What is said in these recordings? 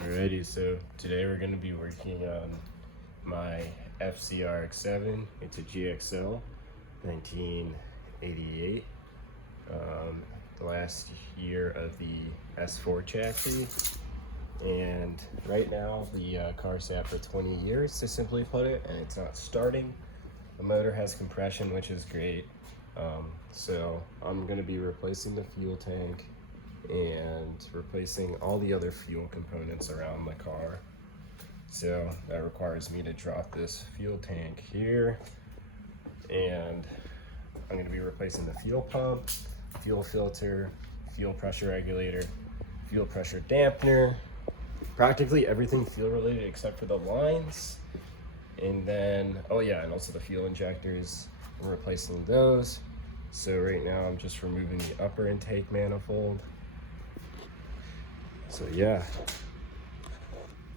Alrighty, so today we're going to be working on my RX7. It's a GXL 1988, the last year of the S4 chassis. And right now the car sat for 20 years, to simply put it, and it's not starting. The motor has compression, which is great. So I'm going to be replacing the fuel tank and replacing all the other fuel components around the car. So that requires me to drop this fuel tank here, and I'm going to be replacing the fuel pump, fuel filter, fuel pressure regulator, fuel pressure dampener, practically everything fuel related except for the lines. And then, oh yeah, and also the fuel injectors, I'm replacing those. So right now I'm just removing the upper intake manifold. So yeah,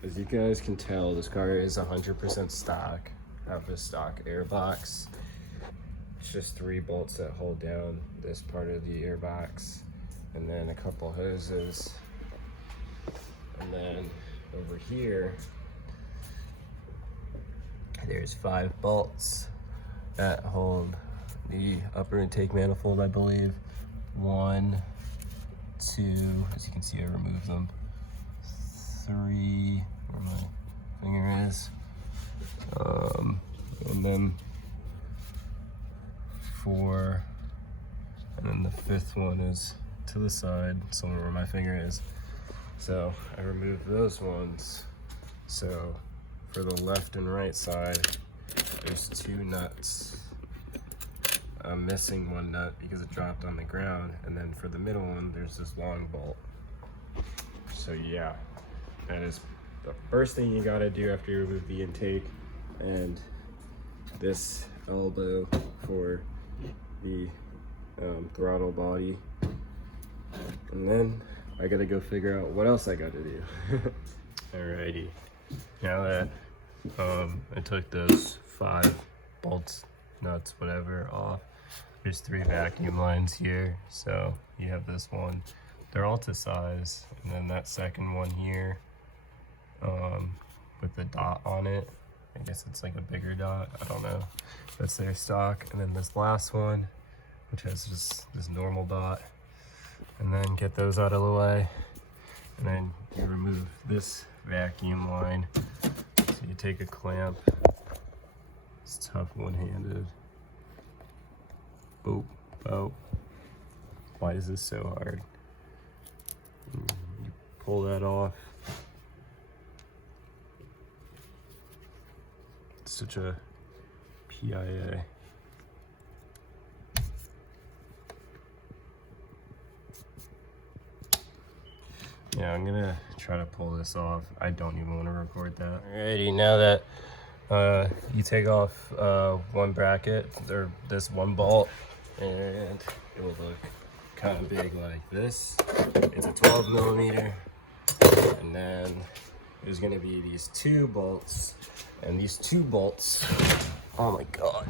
as you guys can tell, this car is 100% stock. I have a stock airbox. It's just 3 bolts that hold down this part of the airbox, and then a couple hoses. And then over here, there's 5 bolts that hold the upper intake manifold, I believe. 1, 2, as you can see, I removed them. 3, where my finger is. And then 4, and then the 5th one is to the side, somewhere where my finger is. So I removed those ones. So for the left and right side, there's 2 nuts. I'm missing 1 nut because it dropped on the ground, and then for the middle one, there's this long bolt. So yeah, that is the first thing you gotta do after you remove the intake, and this elbow for the throttle body. And then I gotta go figure out what else I gotta do. Alrighty, now that I took those 5 bolts, nuts, whatever off, there's 3 vacuum lines here. So you have this one, they're all to size, and then that second one here with the dot on it, I guess it's like a bigger dot, I don't know, that's their stock. And then this last one, which has just this normal dot. And then get those out of the way, and then you remove this vacuum line. So you take a clamp, it's tough one-handed. Boop, boop. Why is this so hard? You pull that off. It's such a PIA. Yeah, I'm gonna try to pull this off. I don't even want to record that. Alrighty, now that you take off 1 bracket, or this 1 bolt, and it will look kind of big like this. It's a 12 millimeter, and then there's gonna be these 2 bolts, and these 2 bolts, oh my god,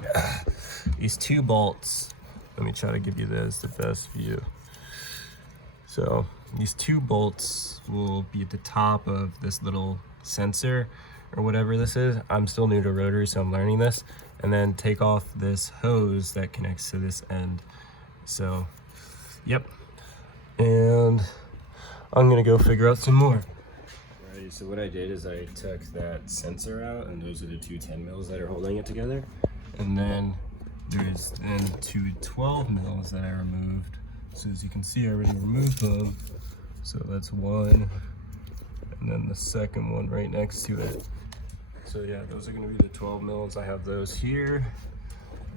these 2 bolts, let me try to give you this, the best view. So these 2 bolts will be at the top of this little sensor or whatever this is. I'm still new to rotary, so I'm learning this. And then take off this hose that connects to this end. So, yep. And I'm gonna go figure out some more. Alrighty, so what I did is I took that sensor out, and those are the 2 10 mils that are holding it together. And then there's then 2 12 mils that I removed. So as you can see, I already removed them. So that's 1, and then the second one right next to it. So yeah, those are gonna be the 12 mils. I have those here.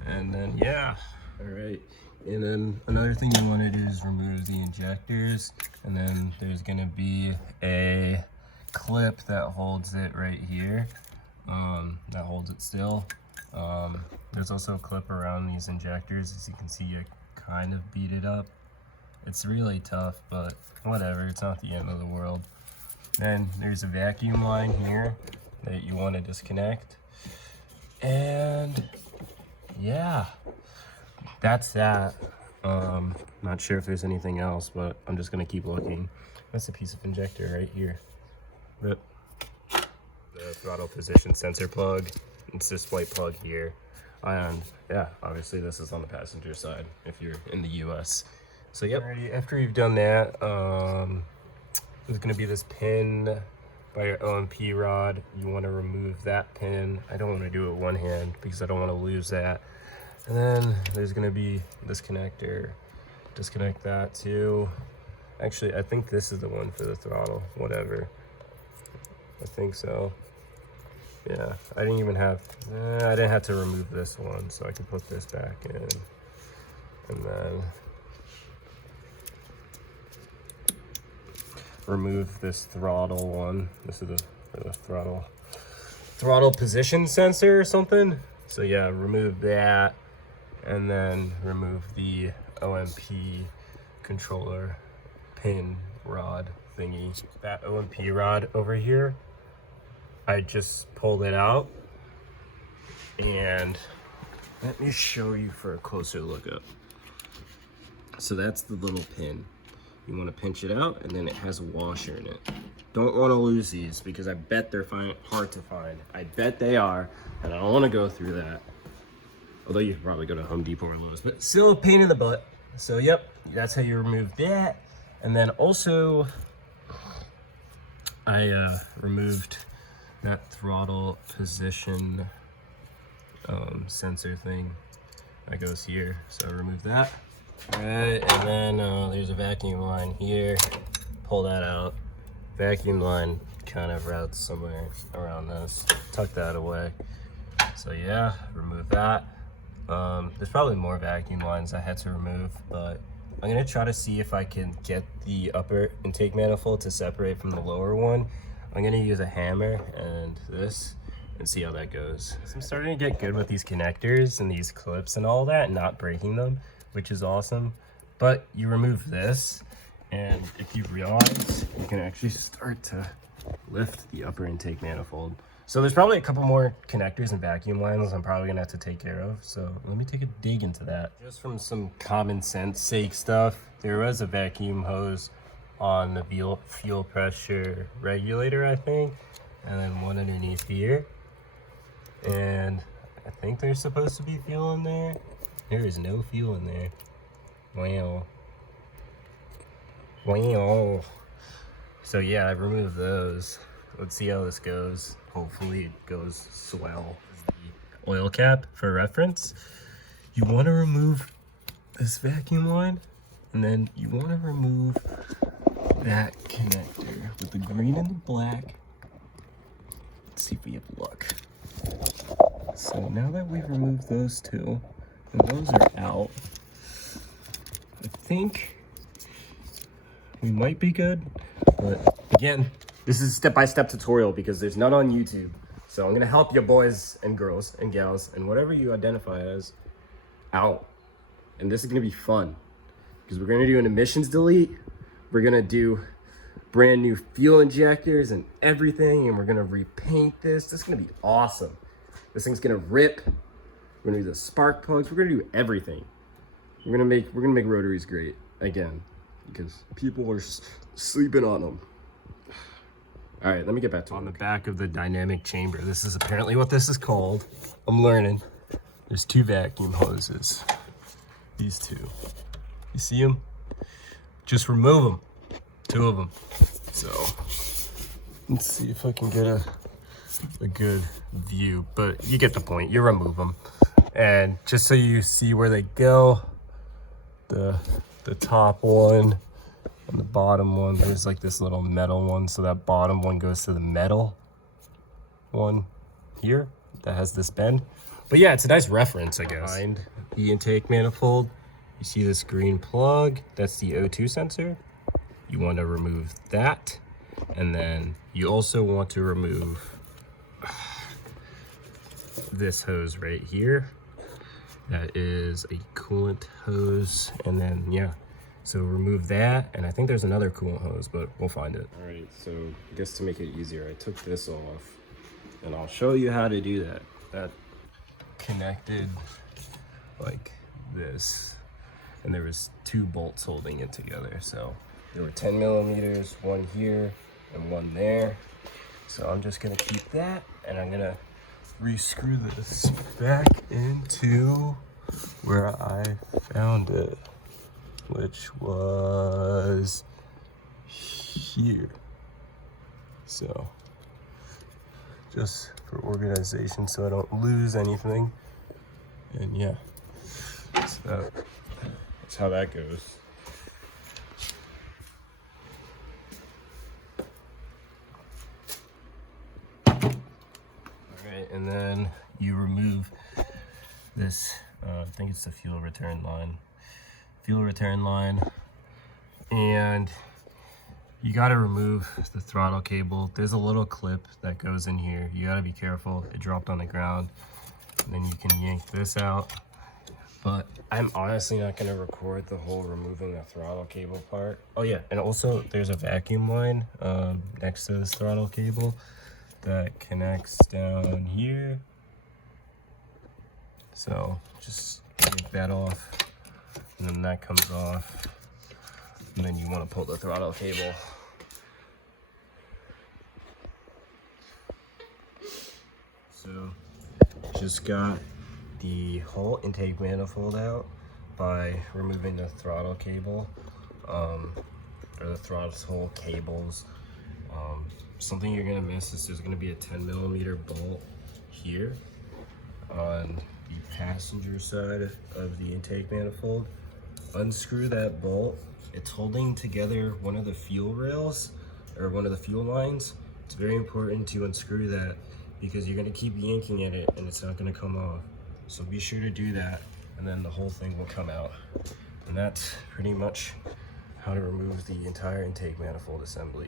And then yeah, all right. And then another thing you wanna do is remove the injectors. And then there's gonna be a clip that holds it right here, that holds it still. There's also a clip around these injectors. As you can see, I kind of beat it up. It's really tough, but whatever, it's not the end of the world. Then there's a vacuum line here that you want to disconnect. And yeah, that's that. Not sure if there's anything else, but I'm just gonna keep looking. That's a piece of injector right here. Rip. The throttle position sensor plug. It's this white plug here. And yeah, obviously this is on the passenger side if you're in the US. So yep, after you've done that, there's gonna be this pin by your OMP rod. You wanna remove that pin. I don't wanna do it with one hand because I don't wanna lose that. And then there's gonna be this connector. Disconnect that too. Actually, I think this is the one for the throttle, whatever. I think so. Yeah, I didn't even have, I didn't have to remove this one, so I could put this back in. And then remove this throttle one. This is for the throttle position sensor or something. So yeah, remove that, and then remove the OMP controller pin rod thingy. That OMP rod over here, I just pulled it out, and let me show you for a closer look up. So that's the little pin. You want to pinch it out, and then it has a washer in it. Don't want to lose these because I bet they're hard to find. I bet they are, and I don't want to go through that. Although you could probably go to Home Depot or Lowe's, but still a pain in the butt. So yep, that's how you remove that. And then also, I removed that throttle position sensor thing that goes here. So I removed that. All right, and then there's a vacuum line here. Pull that out. Vacuum line kind of routes somewhere around this. Tuck that away. So yeah, remove that. There's probably more vacuum lines I had to remove, but I'm gonna try to see if I can get the upper intake manifold to separate from the lower one. I'm gonna use a hammer and this and see how that goes. So I'm starting to get good with these connectors and these clips and all that, and not breaking them, which is awesome. But you remove this, and if you realize, you can actually start to lift the upper intake manifold. So there's probably a couple more connectors and vacuum lines I'm probably gonna have to take care of. So let me take a dig into that. Just from some common sense sake stuff, there was a vacuum hose on the fuel pressure regulator, I think, and then one underneath here. And I think there's supposed to be fuel in there. There is no fuel in there. Wow. Wow. So yeah, I removed those. Let's see how this goes. Hopefully it goes swell. The oil cap for reference. You want to remove this vacuum line, and then you want to remove that connector with the green and the black. Let's see if we have luck. So now that we've removed those two, and those are out, I think we might be good. But again, this is a step-by-step tutorial because there's none on YouTube. So I'm gonna help you boys and girls and gals and whatever you identify as out. And this is gonna be fun because we're gonna do an emissions delete. We're gonna do brand new fuel injectors and everything, and we're gonna repaint this. This is gonna be awesome. This thing's gonna rip. We're gonna do the spark plugs. We're gonna do everything. We're gonna make rotaries great again because people are sleeping on them. All right, let me get back to on the back of the dynamic chamber. This is apparently what this is called. I'm learning. There's two vacuum hoses. These two. You see them? Just remove them. Two of them. So let's see if I can get a good view, but you get the point. You remove them, and just so you see where they go, the top one and the bottom one, there's like this little metal one, so that bottom one goes to the metal one here that has this bend. But yeah, it's a nice reference, I guess. Behind the intake manifold, you see this green plug, that's the O2 sensor. You want to remove that, and then you also want to remove this hose right here. That is a coolant hose, and then yeah, so remove that, and I think there's another coolant hose, but we'll find it. All right, so I guess to make it easier, I took this off, and I'll show you how to do that. That connected like this, and there was two bolts holding it together. So there were 10 millimeters, one here and one there. So I'm just gonna keep that, and I'm gonna re-screw this back into where I found it, which was here. So just for organization, so I don't lose anything. And yeah, so that's how that goes. And then you remove this, I think it's the fuel return line, and you got to remove the throttle cable. There's a little clip that goes in here. You got to be careful. It dropped on the ground, and then you can yank this out. But I'm honestly not going to record the whole removing the throttle cable part. Oh yeah, and also there's a vacuum line next to this throttle cable that connects down here. So just take that off, and then that comes off, and then you want to pull the throttle cable. So just got the whole intake manifold out by removing the throttle cable, or the throttle cables. Something you're gonna miss is there's gonna be a 10mm bolt here on the passenger side of the intake manifold. Unscrew that bolt. It's holding together one of the fuel rails, or one of the fuel lines. It's very important to unscrew that because you're gonna keep yanking at it and it's not gonna come off. So be sure to do that, and then the whole thing will come out. And that's pretty much how to remove the entire intake manifold assembly.